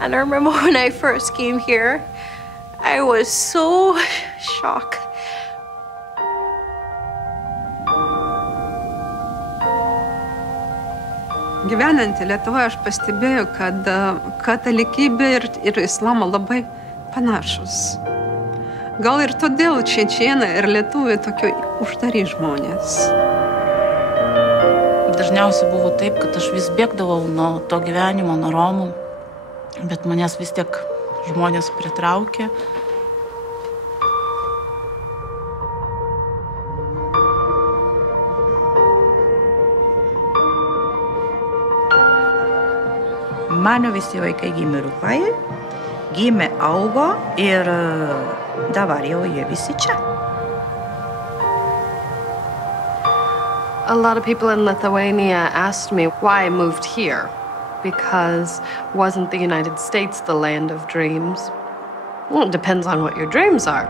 And I remember when I first came here, I was so shocked. Gyvenant Lietuvoje, aš pastebėjau, kad katalikybė ir islama labai panašus. Gal ir todėl čečėnai ir lietuviai tokie uždari žmonės. Dažniausiai buvo taip, kad aš vis bėgdavau nuo to gyvenimo, nuo Romų, bet manęs vis tiek žmonės pritraukė. Mano visi vaikai gimė Rūpaje, gimė, augo ir dabar jau jie visi čia. A lot of people in Lithuania asked me why I moved here, because wasn't the United States the land of dreams? Well, it depends on what your dreams are.